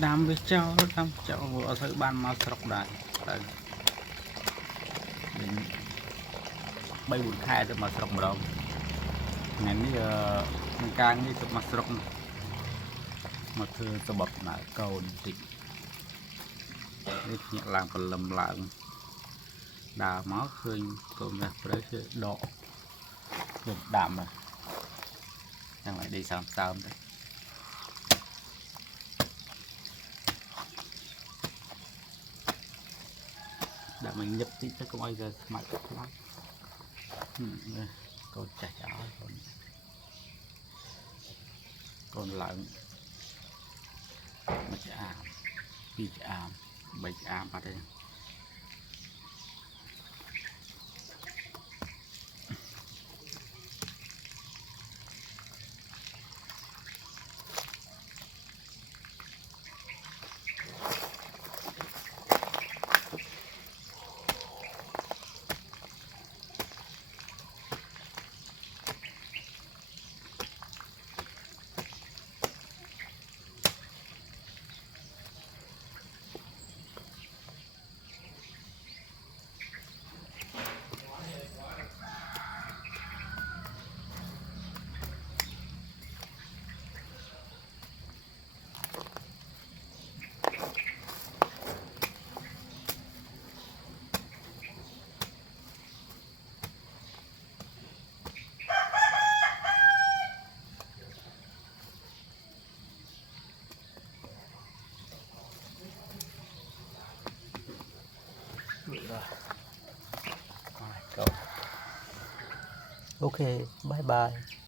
đam với cháu vừa thấy ban mà sọc đại tại bay buồn khai từ mà sọc mà đâu ngày ní mình càng đi từ mà sọc mà thưa sập bập lại cầu tịnh nhẹ làm phần lầm lạng đào máu khơi tôm ra đấy độ được đạm rồi đang lại đi sao đấy đã mình nhập tí cho không ai giờ mặt lắm con chả còn lợn mà chả pi chả bảy chả vào đây Ok, bye bye.